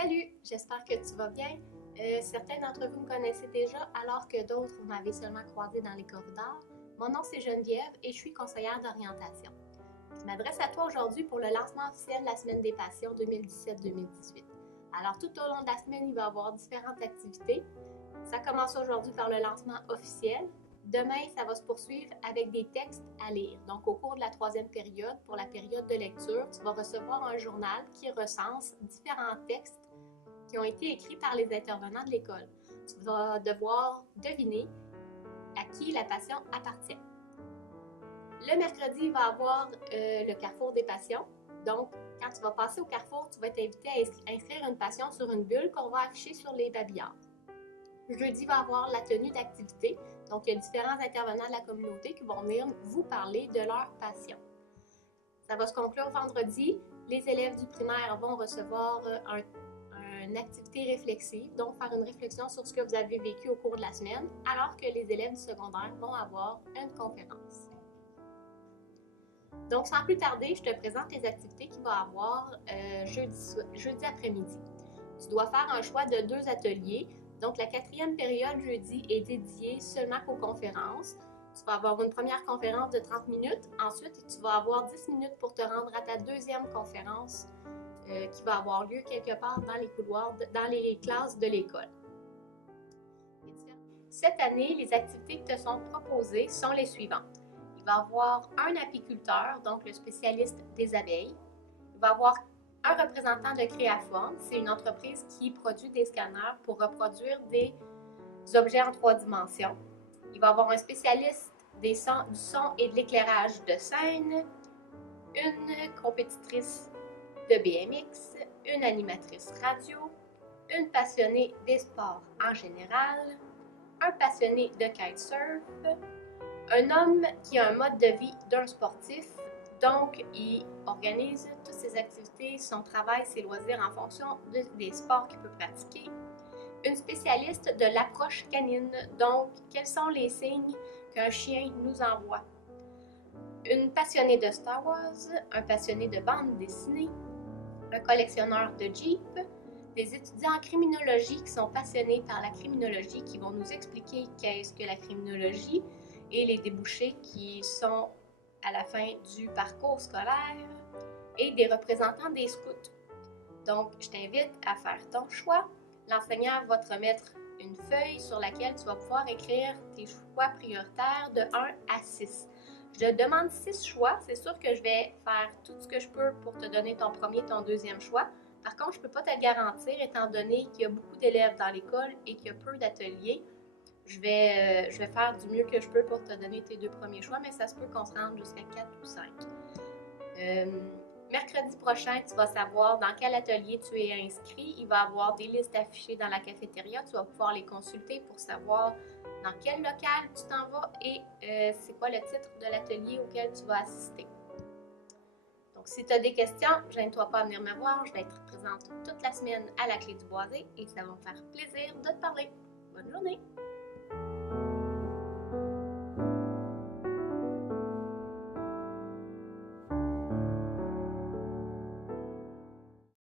Salut, j'espère que tu vas bien. Certains d'entre vous me connaissez déjà, alors que d'autres, vous m'avez seulement croisé dans les corridors. Mon nom, c'est Geneviève et je suis conseillère d'orientation. Je m'adresse à toi aujourd'hui pour le lancement officiel de la Semaine des Passions 2017-2018. Alors, tout au long de la semaine, il va y avoir différentes activités. Ça commence aujourd'hui par le lancement officiel. Demain, ça va se poursuivre avec des textes à lire. Donc, au cours de la troisième période, pour la période de lecture, tu vas recevoir un journal qui recense différents textes qui ont été écrits par les intervenants de l'école. Tu vas devoir deviner à qui la passion appartient. Le mercredi, il va y avoir le Carrefour des passions. Donc, quand tu vas passer au Carrefour, tu vas être invité à inscrire une passion sur une bulle qu'on va afficher sur les babillards. Jeudi, il va y avoir la tenue d'activité. Donc, il y a différents intervenants de la communauté qui vont venir vous parler de leur passion. Ça va se conclure vendredi. Les élèves du primaire vont recevoir une activité réflexive, donc faire une réflexion sur ce que vous avez vécu au cours de la semaine, alors que les élèves du secondaire vont avoir une conférence. Donc, sans plus tarder, je te présente les activités qu'il va y avoir jeudi après-midi. Tu dois faire un choix de 2 ateliers. Donc, la quatrième période jeudi est dédiée seulement aux conférences. Tu vas avoir une première conférence de 30 minutes. Ensuite, tu vas avoir 10 minutes pour te rendre à ta deuxième conférence qui va avoir lieu quelque part dans les couloirs, dans les classes de l'école. Cette année, les activités qui te sont proposées sont les suivantes. Il va y avoir un apiculteur, donc le spécialiste des abeilles. Il va y avoir un représentant de Créaform, c'est une entreprise qui produit des scanners pour reproduire des objets en 3 dimensions. Il va y avoir un spécialiste du son et de l'éclairage de scène, une compétitrice de BMX, une animatrice radio, une passionnée des sports en général, un passionné de kitesurf, un homme qui a un mode de vie d'un sportif, donc il organise toutes ses activités, son travail, ses loisirs en fonction des sports qu'il peut pratiquer, une spécialiste de l'approche canine, donc quels sont les signes qu'un chien nous envoie, une passionnée de Star Wars, un passionné de bande dessinée, un collectionneur de Jeep, des étudiants en criminologie qui sont passionnés par la criminologie, qui vont nous expliquer qu'est-ce que la criminologie et les débouchés qui sont à la fin du parcours scolaire, et des représentants des scouts. Donc, je t'invite à faire ton choix. L'enseignant va te remettre une feuille sur laquelle tu vas pouvoir écrire tes choix prioritaires de 1 à 6. Je te demande 6 choix. C'est sûr que je vais faire tout ce que je peux pour te donner ton premier et ton deuxième choix. Par contre, je ne peux pas te le garantir étant donné qu'il y a beaucoup d'élèves dans l'école et qu'il y a peu d'ateliers. Je vais faire du mieux que je peux pour te donner tes 2 premiers choix, mais ça se peut qu'on se rende jusqu'à 4 ou 5. Mercredi prochain, tu vas savoir dans quel atelier tu es inscrit. Il va y avoir des listes affichées dans la cafétéria. Tu vas pouvoir les consulter pour savoir dans quel local tu t'en vas et c'est quoi le titre de l'atelier auquel tu vas assister. Donc, si tu as des questions, gêne-toi pas à venir me voir. Je vais être présente toute la semaine à la Clé du Boisé et ça va me faire plaisir de te parler. Bonne journée!